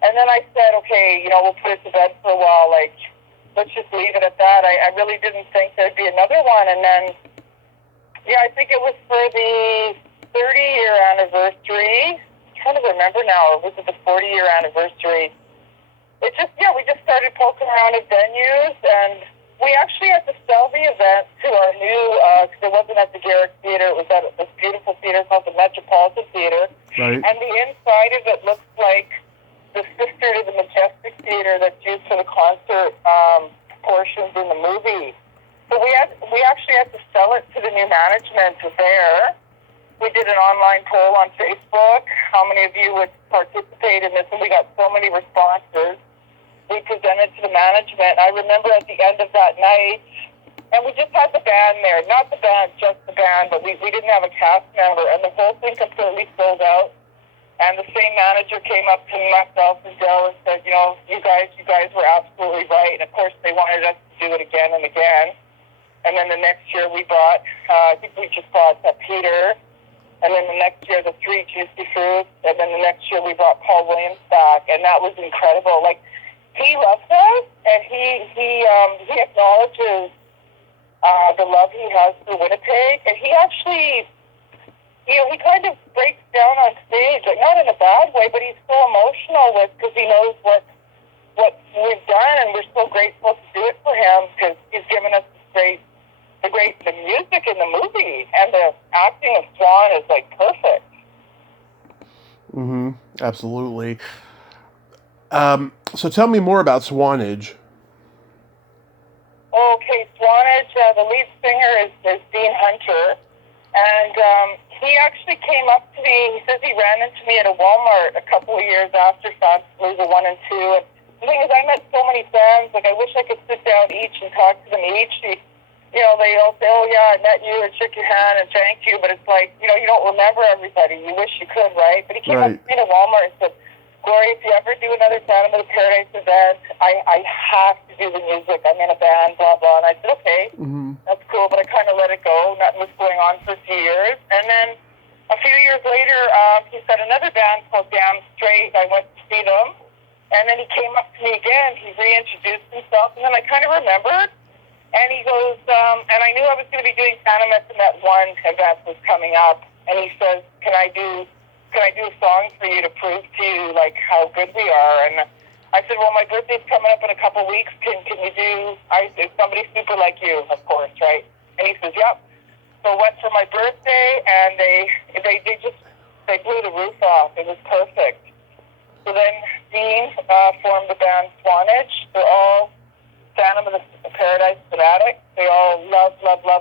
And then I said, okay, we'll put it to bed for a while, like, let's just leave it at that. I really didn't think there'd be another one, and then, I think it was for the 30-year anniversary. I'm trying to remember now, or was it the 40-year anniversary? We just started poking around at venues, and we actually had to sell the event to our new, because it wasn't at the Garrick Theatre, it was at this beautiful theatre called the Metropolitan Theatre. Right. And the inside of it looks like the sister to the Majestic Theatre that's used for the concert portions in the movie. So we actually had to sell it to the new management there. We did an online poll on Facebook. How many of you would participate in this? And we got so many responses. We presented to the management. I remember at the end of that night, and we just had the band there. Not the band, just the band, but we didn't have a cast member. And the whole thing completely sold out. And the same manager came up to myself and Dell and said, you guys were absolutely right. And, of course, they wanted us to do it again and again. And then the next year we brought, I think we just brought Peter. And then the next year, the 3 Juicy Fruits. And then the next year, we brought Paul Williams back. And that was incredible. Like, he loves us, and he acknowledges the love he has for Winnipeg. And he actually, he kind of breaks down on stage. Like, not in a bad way, but he's so emotional because he knows what we've done. And we're so grateful to do it for him because he's given us the music in the movie, and the acting of Swan is like perfect. Mm-hmm. Absolutely. So tell me more about Swanage. Okay, Swanage, the lead singer is ran into me at a Walmart a couple of years after Phantompalooza 1 and 2. And the thing is, I met so many fans. Like, I wish I could sit down each and talk to them each. You know, they all say, oh, yeah, I met you and shook your hand and thanked you. But it's like, you know, you don't remember everybody. You wish you could, right? But he came up to me at a Walmart and said, Gloria, if you ever do another Phantom of the Paradise event, I have to do the music. I'm in a band, blah, blah. And I said, okay, that's cool. But I kind of let it go. Nothing was going on for a few years. And then a few years later, he's got another band called Damn Straight. I went to see them. And then he came up to me again. He reintroduced himself. And then I kind of remembered. And he goes, and I knew I was going to be doing Phantom at the Met 1 event was coming up. And he says, can I do a song for you to prove to you, like, how good we are? And I said, well, my birthday's coming up in a couple of weeks. Can you do, I said, somebody super like you, of course, right? And he says, yep. So went for my birthday, and they blew the roof off. It was perfect. So then Dean formed the band Swanage. They're all Phantom of the Paradise fanatics. They all love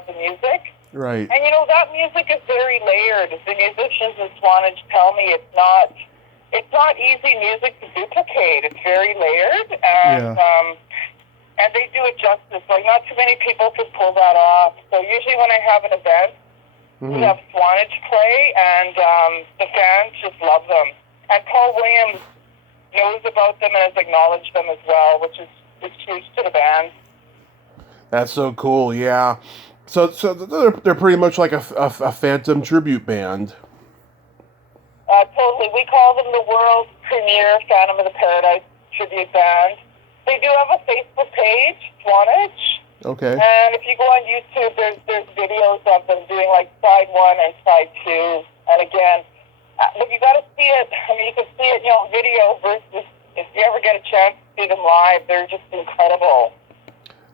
the music. Right. And, you know, that music is very layered. The musicians in Swanage tell me it's not easy music to duplicate. It's very layered, and they do it justice. Like, not too many people can pull that off. So usually when I have an event, we have Swanage play, and the fans just love them. And Paul Williams knows about them and has acknowledged them as well, which is huge to the band. That's so cool, yeah. So they're pretty much like a Phantom tribute band. Totally. We call them the world's premier Phantom of the Paradise tribute band. They do have a Facebook page, Swanage. Okay. And if you go on YouTube, there's videos of them doing like side 1 and side 2. And again, but you got to see it. I mean, you can see it, you know, video versus if you ever get a chance to see them live, they're just incredible.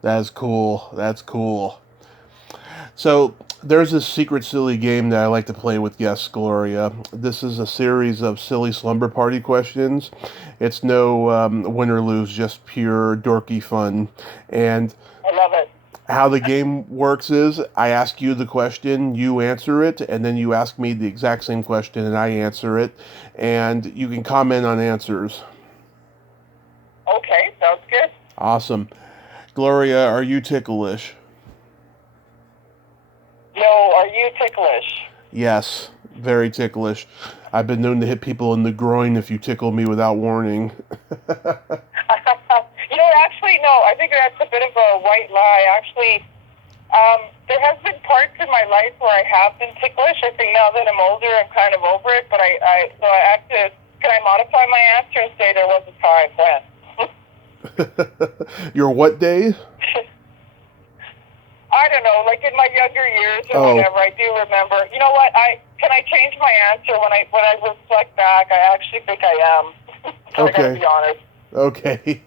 That's cool. That's cool. So there's this secret silly game that I like to play with guests, Gloria. This is a series of silly slumber party questions. It's no win or lose, just pure dorky fun. And I love it. How the game works is I ask you the question, you answer it, and then you ask me the exact same question and I answer it. And you can comment on answers. Okay, sounds good. Awesome. Gloria, are you ticklish? No, are you ticklish? Yes, very ticklish. I've been known to hit people in the groin if you tickle me without warning. You know, actually, no, I think that's a bit of a white lie. Actually, there has been parts in my life where I have been ticklish. I think now that I'm older, I'm kind of over it, but so I have to, can I modify my answer and say there was a time when? Your what day? I don't know, like in my younger years or whatever, I do remember. You know what, can I change my answer? When I reflect back, I actually think I am. I gotta be honest. Okay.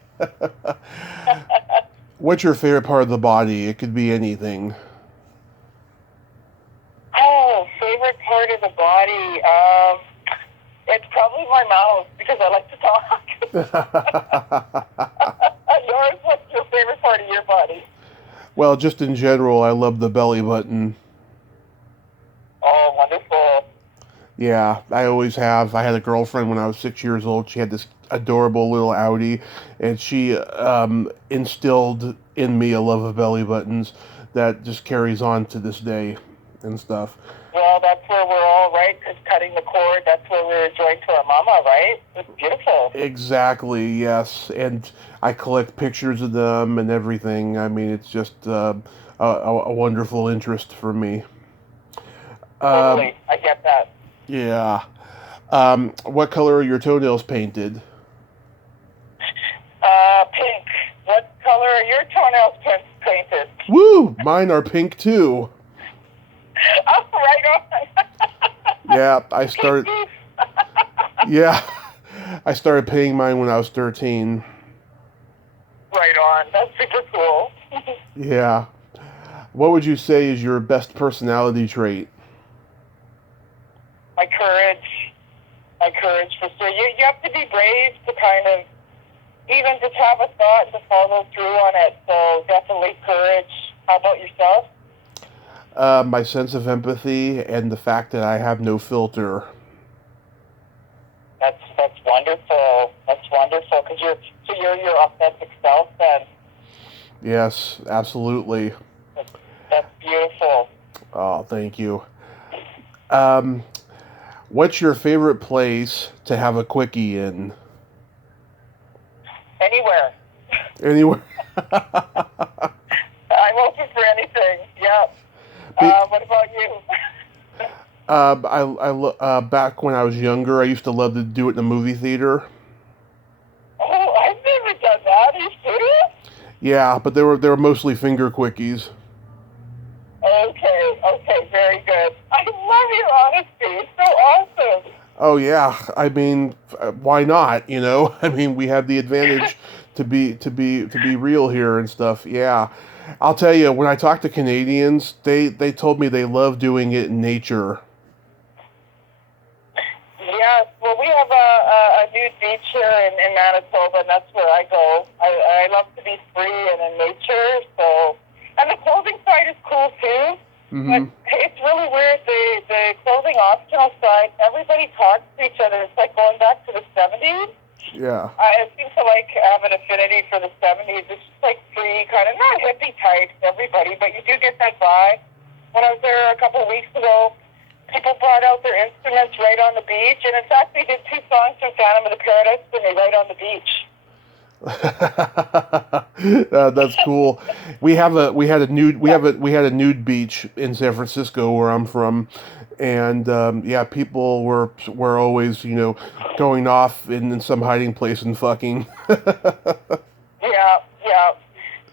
What's your favorite part of the body? It could be anything. Oh, favorite part of the body? It's probably my mouth, because I like to talk. Yours, what's your favorite part of your body? Well, just in general, I love the belly button. Oh, wonderful. Yeah, I always have. I had a girlfriend when I was 6 years old. She had this adorable little Audi, and she instilled in me a love of belly buttons that just carries on to this day and stuff. Well, that's where we're all, right? Because cutting the cord, that's where we're joined to our mama, right? It's beautiful. Exactly, yes. And I collect pictures of them and everything. I mean, it's just a wonderful interest for me. Totally, I get that. Yeah. What color are your toenails painted? Pink. What color are your toenails painted? Woo! Mine are pink too. Oh, right on. Yeah, I started. Yeah, I started painting mine when I was 13. Right on. That's super cool. Yeah. What would you say is your best personality trait? My courage. My courage, for sure. You have to be brave to kind of even just have a thought to follow through on it. So definitely courage. How about yourself? My sense of empathy and the fact that I have no filter. Yes, absolutely. That's beautiful. Oh, thank you. Um, what's your favorite place to have a quickie in? Anywhere. Anywhere? I'm open for anything. Yeah. Be- What about you? back when I was younger, I used to love to do it in the movie theater. Oh, I've never done that. Are you serious? Yeah, but they were mostly finger quickies. Okay, very good. I love your honesty. It's so awesome. Oh yeah, I mean, why not? You know, I mean, we have the advantage to be real here and stuff. Yeah, I'll tell you, when I talk to Canadians, they told me they love doing it in nature. Yes, well, we have a nude beach here in Manitoba, and that's where I go. I love to be free and in nature, so... And the clothing side is cool, too. But Hmm. it's really weird. The clothing optional side, everybody talks to each other. It's like going back to the 70s. Yeah. I seem to like have an affinity for the 70s. It's just like free, kind of not hippie type, everybody, but you do get that vibe. When I was there a couple of weeks ago, people brought out their instruments right on the beach, and in fact, they did 2 songs from Phantom of the Paradise when they right on the beach. That's cool. We had a nude beach in San Francisco where I'm from, and yeah, people were always going off in some hiding place and fucking. Yeah, yeah.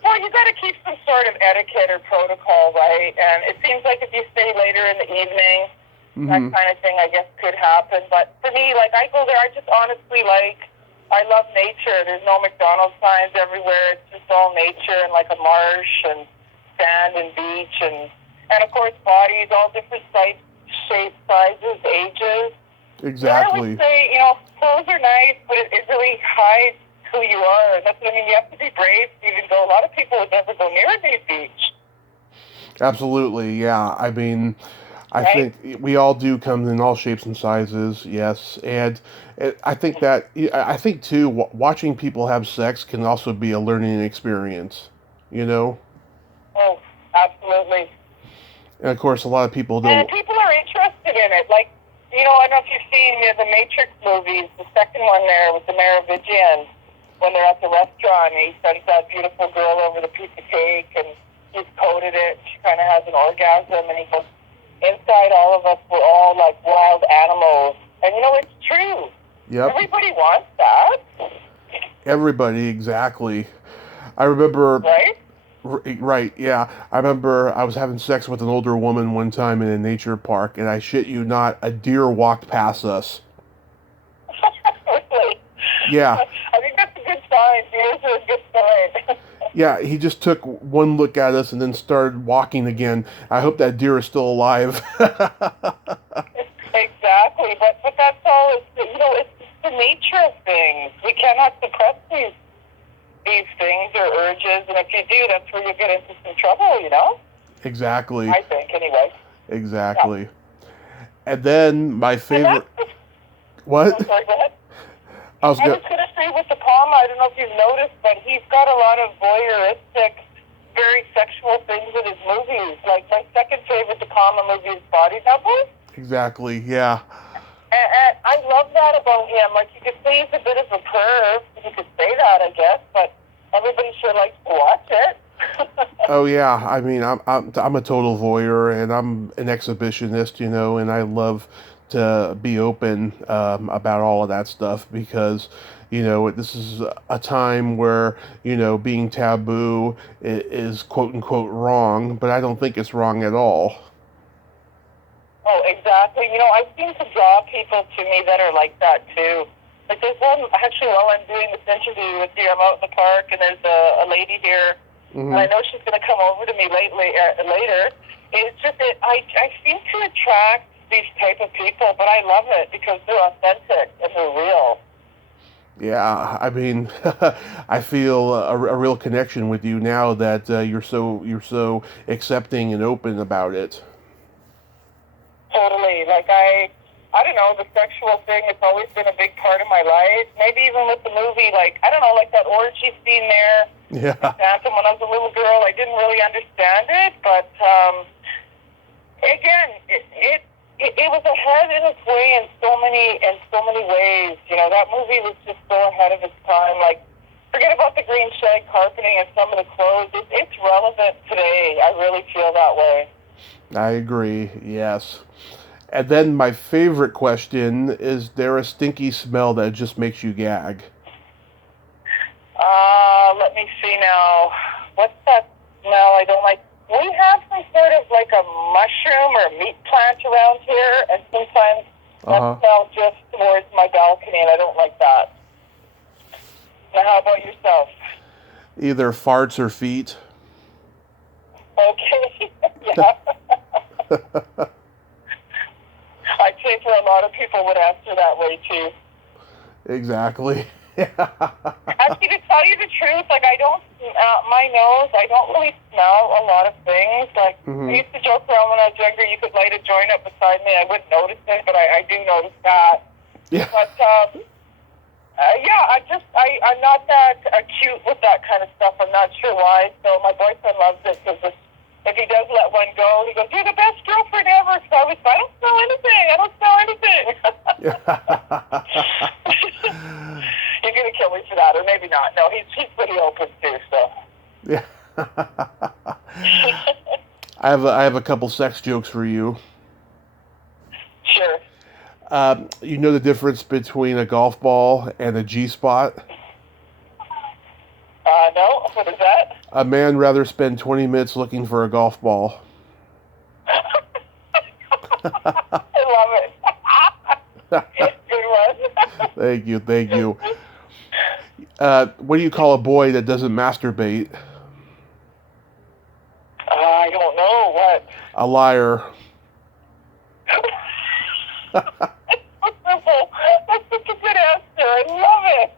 Well, you got to keep some sort of etiquette or protocol, right? And it seems like if you stay later in the evening, that Hmm. kind of thing, I guess, could happen. But for me, like, I go there, I just honestly, I love nature. There's no McDonald's signs everywhere. It's just all nature and, like, a marsh and sand and beach and of course, bodies, all different shapes, sizes, ages. I always Exactly. say, clothes are nice, but it really hides who you are. That's what I mean. You have to be brave to even go. A lot of people would never go near a nude beach, Absolutely. Yeah. I mean, I right? think we all do come in all shapes and sizes. Yes, and I think too, watching people have sex can also be a learning experience. You know. Oh, absolutely. And of course, a lot of people And don't. people are interested in it. Like, I don't know if you've seen the Matrix movies, the second one there with the Merovingian, when they're at the restaurant and he sends that beautiful girl over the piece of cake and he's coated it. She kind of has an orgasm and he goes, inside all of us, we're all like wild animals. And it's true. Yep, Everybody wants that, everybody exactly. I remember. right? Right, yeah. I remember I was having sex with an older woman one time in a nature park, and I shit you not, a deer walked past us. Really. Yeah, I think that's a good sign. Deers are a good sign. yeah. He just took one look at us and then started walking again. I hope that deer is still alive. Exactly, but that's all. It's the nature of things. We cannot suppress these things or urges, and if you do, that's where you get into some trouble. Exactly, I think anyway. Yeah. exactly. And then my And favorite. What? I'm sorry. Go ahead. I was I gonna. was going to say with De Palma, I don't know if you've noticed, but he's got a lot of voyeuristic, very sexual things in his movies. Like my second favorite De Palma movie is Body Double. Exactly. Yeah. And I love that about him. Like, you could say he's a bit of a perv. You could say that, I guess, but everybody sure likes to watch it. Oh yeah, I mean, I'm a total voyeur, and I'm an exhibitionist, and I love to be open about all of that stuff because, this is a time where being taboo is quote unquote wrong, but I don't think it's wrong at all. Oh, exactly. I seem to draw people to me that are like that, too. Like, there's one, actually, while I'm doing this interview with you, I'm out in the park, and there's a lady here, and I Hmm. know she's going to come over to me later. It's just that I seem to attract these type of people, but I love it because they're authentic and they're real. Yeah, I mean, I feel a real connection with you now that you're so accepting and open about it. Totally. Like, I don't know, the sexual thing, it's always been a big part of my life. Maybe even with the movie, like, I don't know, like that orgy scene there. Yeah. Phantom when I was a little girl. I didn't really understand it, but again, it was ahead in its way in so many ways. You know, that movie was just so ahead of its time. Like, forget about the green shag carpeting and some of the clothes. It's relevant today. I really feel that way. I agree, yes. And then my favorite question, is there a stinky smell that just makes you gag? Let me see now. What's that smell I don't like? We have some sort of like a mushroom or meat plant around here, and sometimes that smells just towards my balcony, and I don't like that. Now, how about yourself? Either farts or feet. Okay, yeah. I'd say for a lot of people would answer that way too. Exactly. Actually, to tell you the truth, like I don't, my nose, I don't really smell a lot of things. Like I used to joke around when I was younger, you could light a joint up beside me, I wouldn't notice it, but I do notice that. Yeah. But yeah, I'm not that acute with that kind of stuff. I'm not sure why. So my boyfriend loves it because if he does let one go, he goes, "You're the best girlfriend ever." So I don't smell anything. I don't smell anything. You're gonna kill me for that, or maybe not. No, he's pretty open too. So. Yeah. I have a couple sex jokes for you. Sure. You know the difference between a golf ball and a G-spot? No. What is that? A man rather spend 20 minutes looking for a golf ball. I love it. Good one. Thank you. What do you call a boy that doesn't masturbate? I don't know. What? A liar. That's such a good answer. I love it.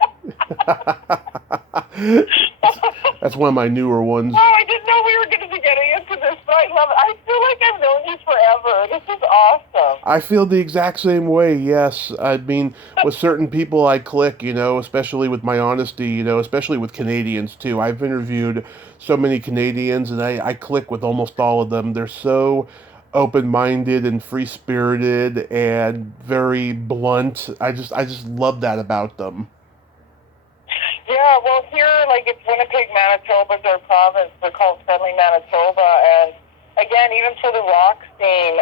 That's one of my newer ones. Oh, I didn't know we were going to be getting into this, but I love it. I feel like I've known you forever. This is awesome. I feel the exact same way, yes. I mean, with certain people I click, you know, especially with my honesty, you know, especially with Canadians too. I've interviewed so many Canadians and I click with almost all of them. They're so open-minded and free-spirited and very blunt. I just love that about them. Yeah, well, here, like, it's Winnipeg, Manitoba, their province. They're called Friendly Manitoba. And, again, even for the rock scene,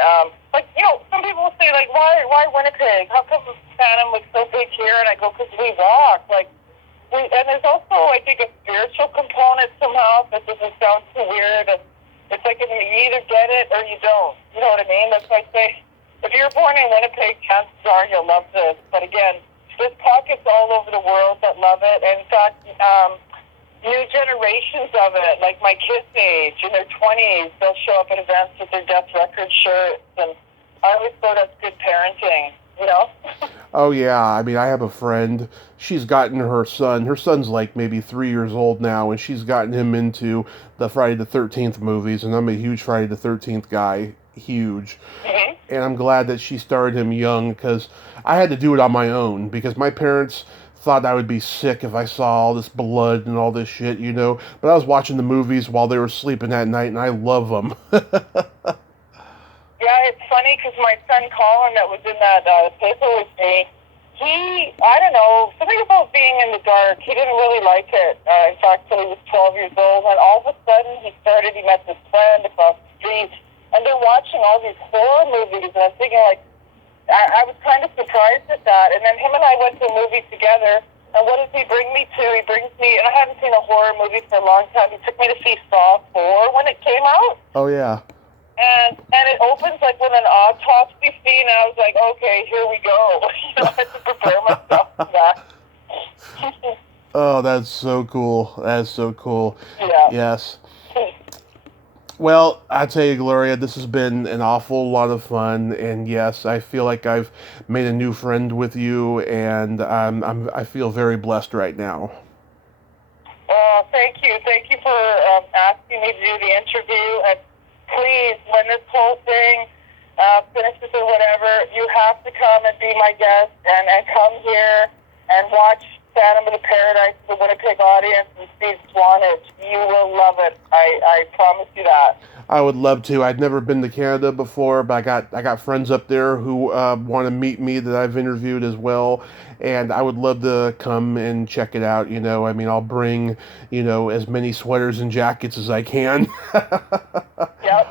like, you know, some people will say, like, why Winnipeg? How come Phantom was so big here? And I go, because we rock. Like, and there's also, I think, a spiritual component somehow. That doesn't sound too weird. And it's like, you either get it or you don't. You know what I mean? That's why I say, if you're born in Winnipeg, chances are you'll love this. But, again, there's pockets all over the world that love it. And in fact, new generations of it, like my kids' age, in their 20s, they'll show up at events with their Death Record shirts. And I always thought that's good parenting, you know? Oh, yeah. I mean, I have a friend. She's gotten her son. Her son's like maybe 3 years old now, and she's gotten him into the Friday the 13th movies. And I'm a huge Friday the 13th guy. Huge. Mm-hmm. And I'm glad that she started him young because I had to do it on my own because my parents thought I would be sick if I saw all this blood and all this shit, you know. But I was watching the movies while they were sleeping at night, and I love them. Yeah, it's funny because my son Colin that was in that paper with me, I don't know, something about being in the dark, he didn't really like it. In fact, till he was 12 years old, and all of a sudden he met this friend across the street, and they're watching all these horror movies, and I'm thinking, like, I was kind of surprised at that. And then him and I went to a movie together, and what does he bring me to? He brings me, and I haven't seen a horror movie for a long time, he took me to see Saw 4 when it came out. Oh, yeah. And it opens, like, with an autopsy scene, and I was like, okay, here we go. You know, I had to prepare myself for that. Oh, that's so cool. That's so cool. Yeah. Yes. Well, I tell you, Gloria, this has been an awful lot of fun, and yes, I feel like I've made a new friend with you, and I feel very blessed right now. Thank you. Thank you for asking me to do the interview, and please, when this whole thing finishes or whatever, you have to come and be my guest, and come here and watch Phantom of the Paradise to the Winnipeg audience and Steve Swanage. You will love it. I promise you that. I would love to. I'd never been to Canada before, but I got friends up there who want to meet me that I've interviewed as well, and I would love to come and check it out. I mean, I'll bring as many sweaters and jackets as I can. Yep.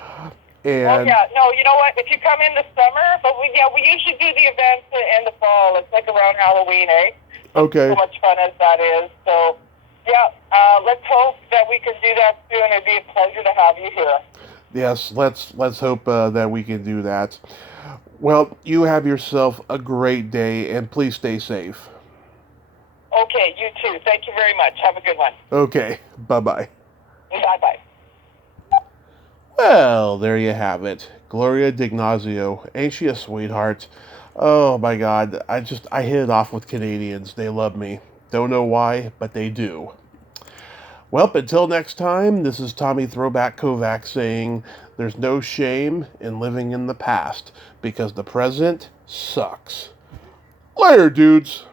And oh yeah, no, you know what? If you come in the summer, but we usually do the events in the fall. It's like around Halloween, eh? Okay. So much fun as that is. So yeah, let's hope that we can do that soon. It'd be a pleasure to have you here. Yes, let's hope that we can do that. Well, you have yourself a great day, and please stay safe. Okay, you too. Thank you very much. Have a good one. Okay, bye-bye. Bye-bye. Well, there you have it. Gloria Dignazio. Ain't she a sweetheart? Oh my God, I hit it off with Canadians. They love me. Don't know why, but they do. Well, until next time, this is Tommy Throwback Kovac saying there's no shame in living in the past because the present sucks. Later, dudes.